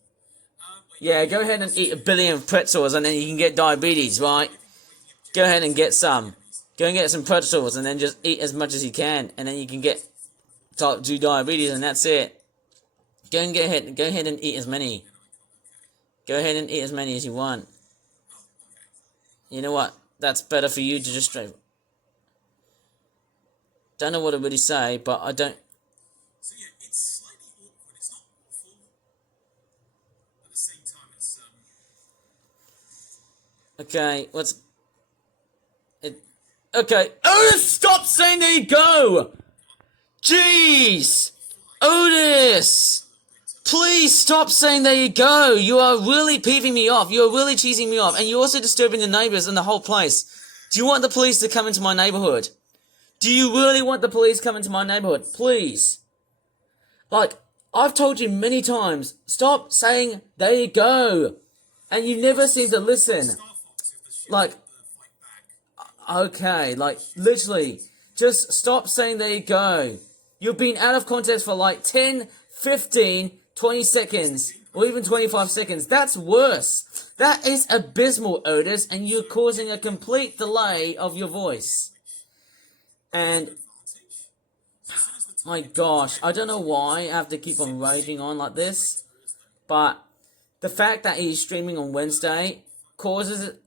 Wait, Yeah, go ahead and eat 1 billion pretzels and then you can get diabetes, right? Go ahead and get some. Go and get some pretzels and then just eat as much as you can and then you can get type 2 diabetes and that's it. Go ahead and eat as many. Go ahead and eat as many as you want. You know what? That's better for you to just straight. Don't know what to really say, but I don't. So yeah, it's slightly awkward. It's not awful. At the same time, it's Okay, what's it? Okay, Otis, stop saying there you go. Jeez, Otis, please stop saying there you go. You are really peeving me off. You are really cheesing me off, and you're also disturbing the neighbors and the whole place. Do you want the police to come into my neighborhood? Do you really want the police coming into my neighborhood? Please. Like, I've told you many times, stop saying, there you go. And you never seem to listen. Like, okay, like, literally, just stop saying there you go. You've been out of context for like 10, 15, 20 seconds, or even 25 seconds. That's worse. That is abysmal, Otis, and you're causing a complete delay of your voice. And, my gosh, I don't know why I have to keep on raging on like this, but the fact that he's streaming on Wednesday causes it.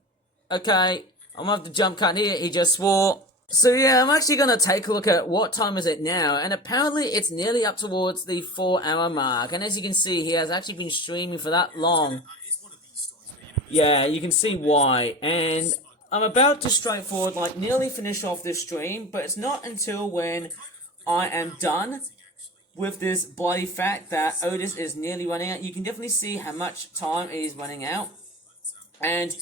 Okay, I'm gonna have to jump cut here, he just swore. So yeah, I'm actually gonna take a look at what time is it now, and apparently it's nearly up towards the 4-hour mark, and as you can see, he has actually been streaming for that long. Yeah, you can see why, and I'm about to straightforward, like, nearly finish off this stream, but it's not until when I am done with this bloody fact that Otis is nearly running out. You can definitely see how much time he's running out. And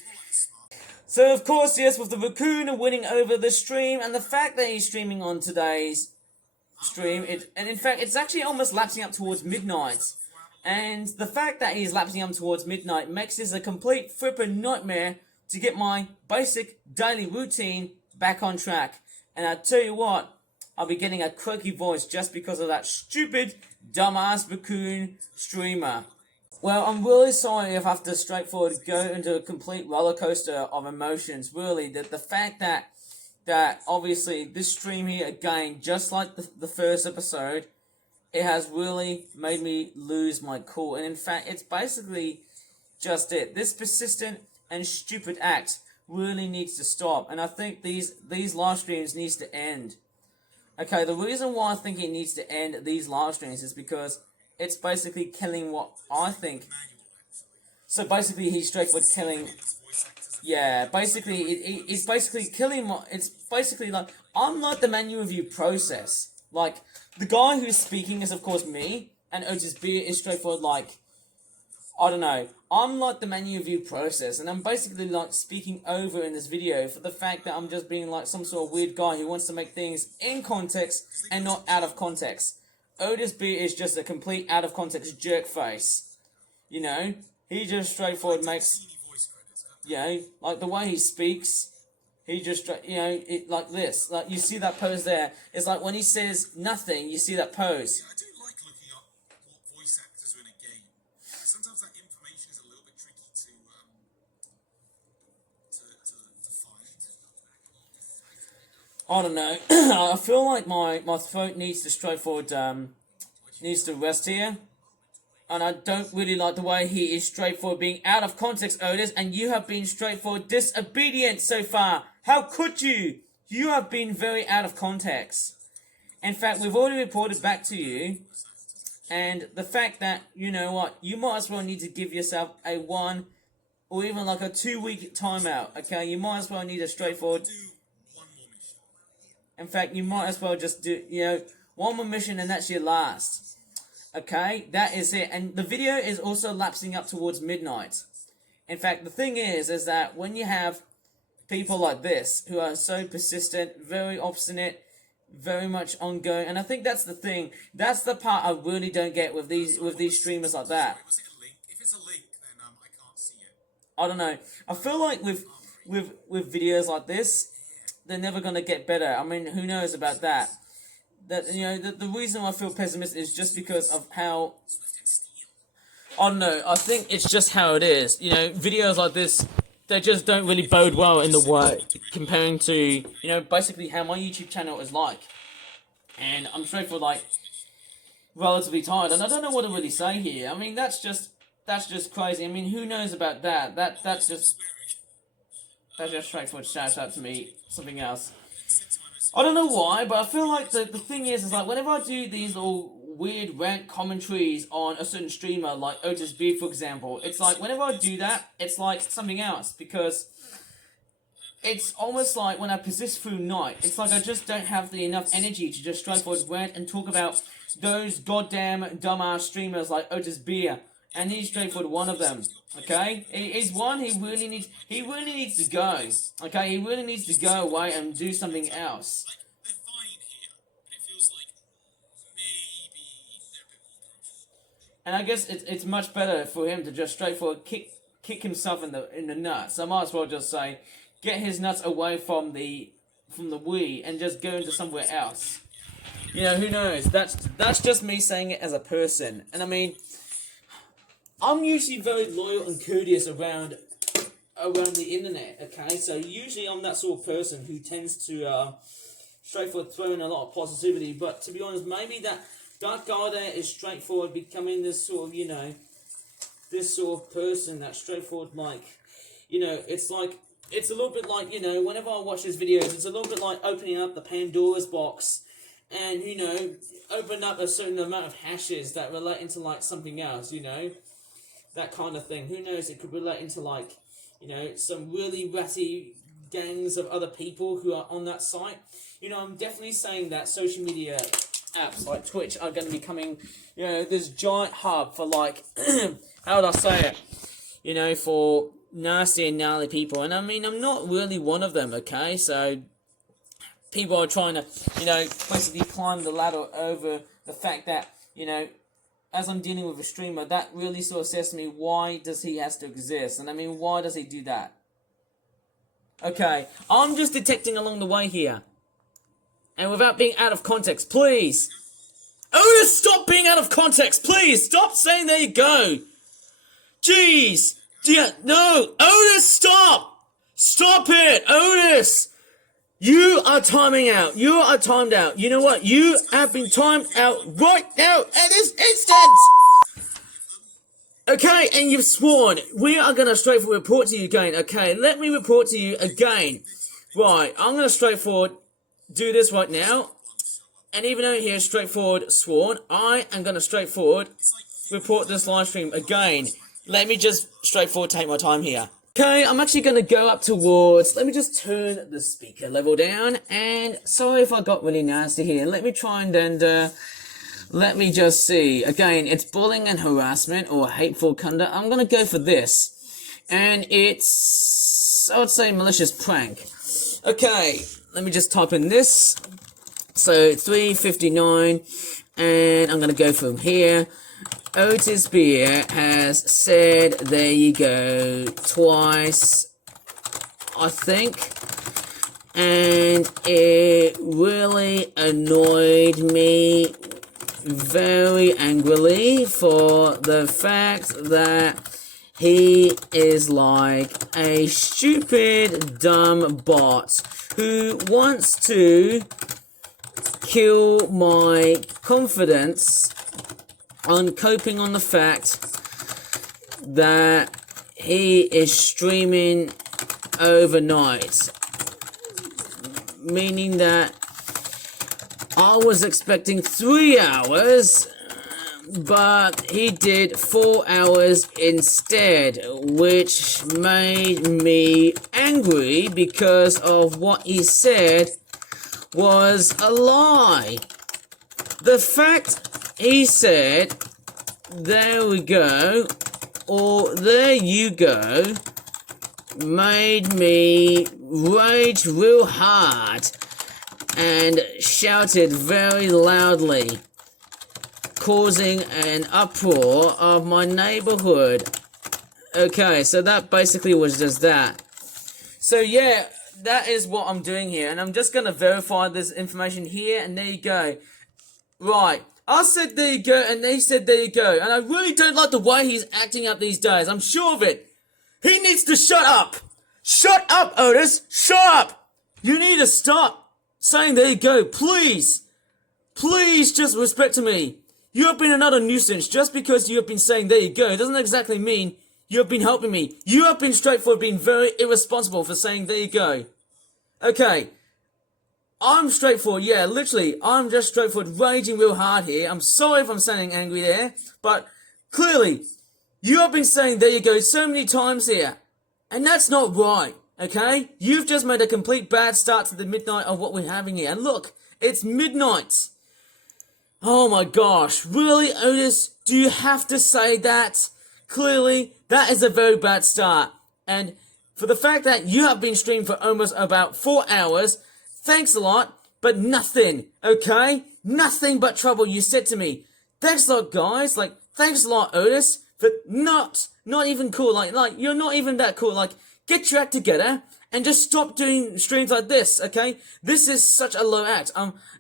so, of course, yes, with the raccoon winning over the stream, and the fact that he's streaming on today's stream, and in fact, it's actually almost lapsing up towards midnight. And the fact that he's lapsing up towards midnight makes this a complete flippin' nightmare to get my basic daily routine back on track. And I tell you what, I'll be getting a croaky voice just because of that stupid, dumbass raccoon streamer. Well, I'm really sorry if I have to straightforward go into a complete roller coaster of emotions. Really, the fact that obviously this stream here again, just like the first episode, it has really made me lose my cool. And in fact, it's basically just it. This persistent and stupid act really needs to stop. And I think these live streams needs to end. Okay, the reason why I think it needs to end these live streams is because it's basically killing what I think. So basically, he's straightforward killing. Yeah, basically, it's basically killing. It's basically like I'm like the menu review process. Like the guy who's speaking is of course me, and Otis Beer is straightforward. Like I don't know. I'm like the menu review process, and I'm basically like speaking over in this video for the fact that I'm just being like some sort of weird guy who wants to make things in context and not out of context. Otis Beer is just a complete out of context jerk face. You know, he just straightforward makes, you know, like the way he speaks, he just, you know, it like this. Like you see that pose there. It's like when he says nothing, you see that pose. I do like looking up what voice actors are in a game. Sometimes that information is a little bit tricky to find. I don't know. I feel like my throat needs to straightforward, needs to rest here. And I don't really like the way he is straightforward being out of context, Otis, and you have been straightforward disobedient so far. How could you? You have been very out of context. In fact, we've already reported back to you, and the fact that, you know what, you might as well need to give yourself a 1 or even like a 2-week timeout, okay? You might as well need a straightforward. In fact, you might as well just do, you know, 1 more mission and that's your last. Okay, that is it. And the video is also lapsing up towards midnight. In fact, the thing is that when you have people like this who are so persistent, very obstinate, very much ongoing, and I think that's the thing. That's the part I really don't get with these streamers like that. Was it a link? If it's a link, then I can't see it. I don't know. I feel like with videos like this, they're never gonna get better. I mean, who knows about that? That, you know, the reason I feel pessimistic is just because of how, I don't know, I think it's just how it is. You know, videos like this, they just don't really bode well in the way, comparing to, you know, basically how my YouTube channel is like. And I'm straightforward, like, relatively tired, and I don't know what to really say here. I mean, that's just crazy. I mean, who knows about that? That's just straightforward. Shout out to me, something else. I don't know why, but I feel like the thing is like, whenever I do these little weird rant commentaries on a certain streamer, like Otis Beer, for example, it's like, whenever I do that, it's like something else, because it's almost like when I persist through night, it's like I just don't have the enough energy to just straightforward rant and talk about those goddamn dumbass streamers like Otis Beer, and he's straightforward one of them. Okay, he's one. He really needs to go. Okay, he really needs to go away and do something else. Like, they're fine here, but it feels like maybe they're a bit more. And I guess it's much better for him to just straightforward kick himself in the nuts. I might as well just say, get his nuts away from the Wii and just go into somewhere else. You know, who knows? That's just me saying it as a person. And I mean, I'm usually very loyal and courteous around the internet, okay? So usually I'm that sort of person who tends to straightforward throw in a lot of positivity. But to be honest, maybe that guy there is straightforward becoming this sort of, you know, this sort of person that's straightforward, like, you know, it's like, it's a little bit like, you know, whenever I watch his videos, it's a little bit like opening up the Pandora's box and, you know, open up a certain amount of hashes that relate into, like, something else, you know? That kind of thing. Who knows? It could relate into, like, you know, some really ratty gangs of other people who are on that site. You know, I'm definitely saying that social media apps like Twitch are going to be coming, you know, this giant hub for, like, how would I say it? You know, for nasty and gnarly people. And I mean, I'm not really one of them, okay? So, people are trying to, you know, basically climb the ladder over the fact that, you know, as I'm dealing with a streamer, that really sort of says to me, why does he has to exist? And I mean, why does he do that? Okay, I'm just detecting along the way here. And without being out of context, please. Otis, stop being out of context, please. Stop saying there you go. Jeez. No, Otis, stop. Stop it, Otis. You are timing out. You are timed out. You know what? You have been timed out right now at this instant. Okay, and you've sworn. We are going to straightforward report to you again. Okay, let me report to you again. Right, I'm going to straightforward do this right now. And even though he is straightforward sworn, I am going to straightforward report this live stream again. Let me just straightforward take my time here. Okay, I'm actually going to go up towards, let me just turn the speaker level down, and sorry if I got really nasty here, let me try and let me just see, again, it's bullying and harassment, or hateful conduct, I'm going to go for this, and it's, I would say, malicious prank. Okay, let me just type in this, so 359, and I'm going to go from here. Otis Beer has said, there you go, twice, I think, and it really annoyed me very angrily for the fact that he is like a stupid, dumb bot who wants to kill my confidence on coping on the fact that he is streaming overnight, meaning that I was expecting 3 hours, but he did 4 hours instead, which made me angry because of what he said was a lie. The fact he said, there we go, or there you go, made me rage real hard and shouted very loudly, causing an uproar of my neighborhood. Okay, so that basically was just that. So yeah, that is what I'm doing here, and I'm just gonna verify this information here, and there you go. Right, I said there you go, and they said there you go, and I really don't like the way he's acting up these days, I'm sure of it. He needs to shut up! Shut up, Otis! Shut up! You need to stop saying there you go, please! Please just respect to me. You have been another nuisance. Just because you have been saying there you go doesn't exactly mean you have been helping me. You have been straightforward, being very irresponsible for saying there you go. Okay. I'm straightforward, yeah, literally, I'm just straightforward, raging real hard here. I'm sorry if I'm sounding angry there, but clearly, you have been saying there you go so many times here, and that's not right, okay? You've just made a complete bad start to the midnight of what we're having here, and look, it's midnight. Oh my gosh, really, Otis? Do you have to say that? Clearly, that is a very bad start, and for the fact that you have been streaming for almost about 4 hours, thanks a lot, but nothing, okay? Nothing but trouble, you said to me. Thanks a lot, guys. Like, thanks a lot, Otis, for not even cool. Like, you're not even that cool. Like, get your act together and just stop doing streams like this, okay? This is such a low act.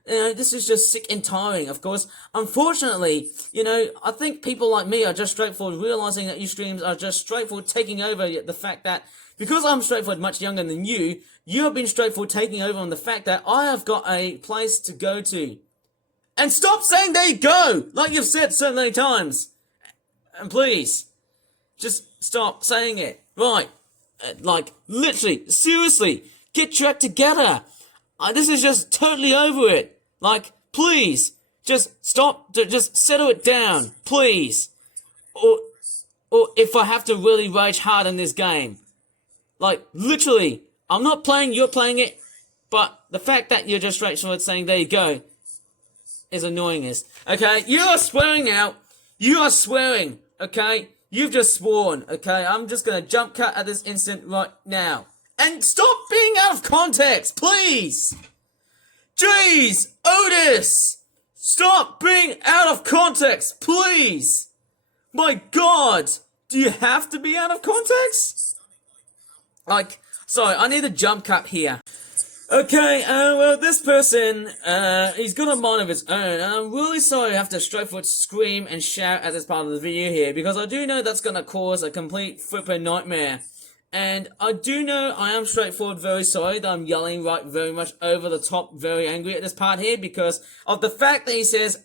This is just sick and tiring, of course. Unfortunately, I think people like me are just straightforward, realizing that you streams are just straightforward, taking over the fact that because I'm straightforward, much younger than you, you have been straightforward taking over on the fact that I have got a place to go to. And stop saying there you go, like you've said so many times. And please, just stop saying it. Right, like, literally, seriously, get your act together. This is just totally over it. Like, please, just stop, just settle it down, please. Or if I have to really rage hard in this game. Like, literally, I'm not playing, you're playing it, but the fact that you're just straightforward saying, there you go, is annoying us. Okay, you are swearing now. You are swearing, okay? You've just sworn, okay? I'm just gonna jump cut at this instant right now. And stop being out of context, please! Jeez, Otis! Stop being out of context, please! My God! Do you have to be out of context? Like, sorry, I need a jump cut here. Okay, well, this person, he's got a mind of his own, and I'm really sorry I have to straightforward scream and shout at this part of the video here, because I do know that's gonna cause a complete flippin' nightmare. And I do know I am straightforward very sorry that I'm yelling right very much over the top, very angry at this part here, because of the fact that he says,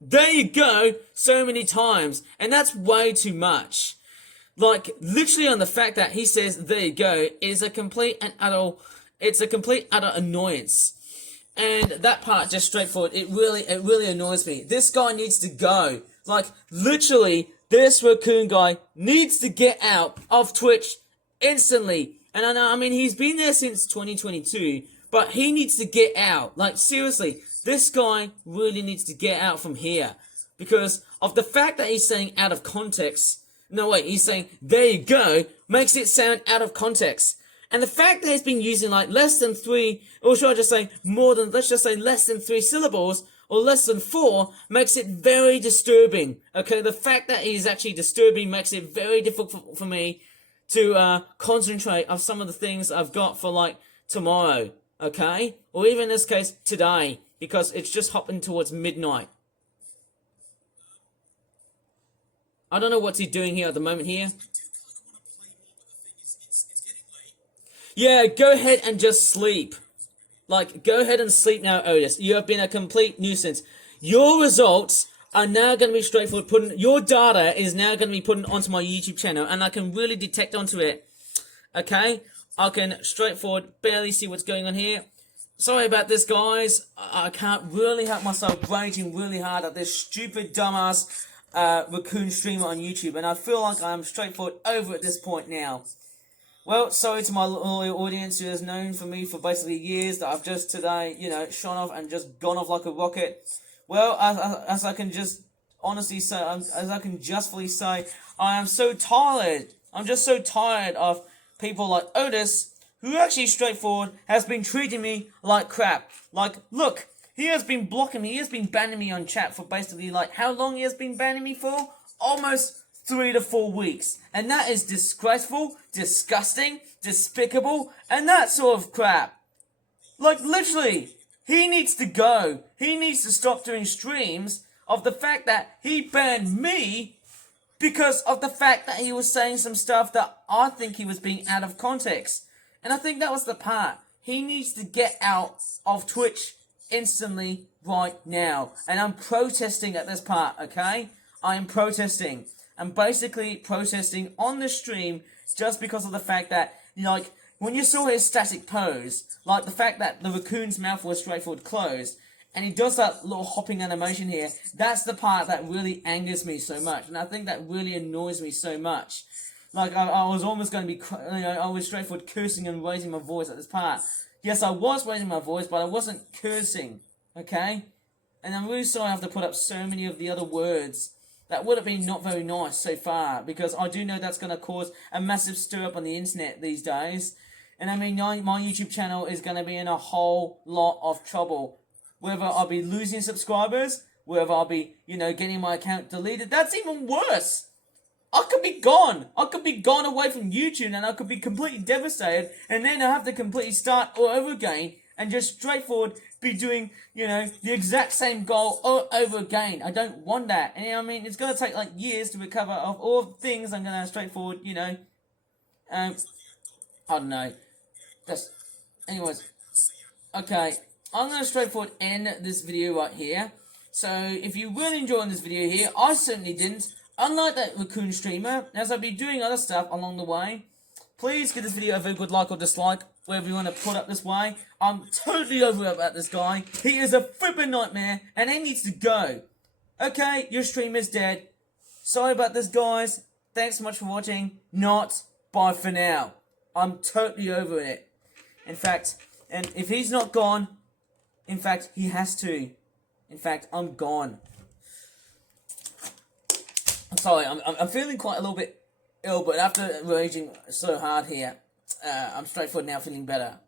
there you go, so many times, and that's way too much. Like, literally on the fact that he says, there you go, is a complete and utter, it's a complete utter annoyance. And that part, just straightforward, it really annoys me. This guy needs to go. Like, literally, this raccoon guy needs to get out of Twitch instantly. And I mean, he's been there since 2022, but he needs to get out. Like, seriously, this guy really needs to get out from here. Because of the fact that he's saying out of context. No, wait, he's saying, there you go, makes it sound out of context. And the fact that he's been using like less than 3, or should I just say more than, let's just say less than 3 syllables, or less than 4, makes it very disturbing. Okay, the fact that he's actually disturbing makes it very difficult for me to concentrate on some of the things I've got for like tomorrow. Okay, or even in this case today, because it's just hopping towards midnight. I don't know what's he doing here at the moment here. Yeah, go ahead and just sleep. Like, go ahead and sleep now, Otis. You have been a complete nuisance. Your results are now going to be straightforward. Your data is now going to be put onto my YouTube channel, and I can really detect onto it. Okay? I can straightforward barely see what's going on here. Sorry about this, guys. I can't really help myself raging really hard at this stupid, dumbass raccoon streamer on YouTube, and I feel like I'm straightforward over at this point now. Well, sorry to my loyal audience who has known for me for basically years that I've just today, shone off and just gone off like a rocket. Well, as I can just honestly say, as I can justly say, I am so tired. I'm just so tired of people like Otis, who actually straightforward has been treating me like crap. Like, look, he has been blocking me, he has been banning me on chat for basically like how long he has been banning me for? Almost 3 to 4 weeks. And that is disgraceful, disgusting, despicable, and that sort of crap. Like, literally, he needs to go. He needs to stop doing streams of the fact that he banned me because of the fact that he was saying some stuff that I think he was being out of context. And I think that was the part. He needs to get out of Twitch instantly right now. And I'm protesting at this part, okay? I am protesting. I'm basically protesting on the stream just because of the fact that, like, when you saw his static pose, like the fact that the raccoon's mouth was straightforward closed, and he does that little hopping animation here, that's the part that really angers me so much, and I think that really annoys me so much. Like, I was almost going to be, I was straightforward cursing and raising my voice at this part. Yes, I was raising my voice, but I wasn't cursing, okay? And I'm really sorry I have to put up so many of the other words that would have been not very nice so far, because I do know that's going to cause a massive stir up on the internet these days. And I mean, my YouTube channel is going to be in a whole lot of trouble. Whether I'll be losing subscribers, whether I'll be, getting my account deleted, that's even worse. I could be gone. I could be gone away from YouTube and I could be completely devastated, and then I have to completely start all over again and just straightforward be doing, the exact same goal all over again. I don't want that. And I mean, it's going to take like years to recover of all the things I'm going to straightforward, I don't know. Anyways, okay, I'm going to straightforward end this video right here. So, if you were enjoying this video here, I certainly didn't. Unlike that raccoon streamer, as I'll be doing other stuff along the way, please give this video a very good like or dislike, whatever you want to put up this way. I'm totally over about this guy. He is a flippin' nightmare, and he needs to go. Okay, your stream is dead. Sorry about this, guys. Thanks so much for watching. Not bye for now. I'm totally over it. In fact, and if he's not gone, in fact, he has to. In fact, I'm gone. I'm sorry, I'm feeling quite a little bit ill, but after raging so hard here, I'm straightforward now feeling better.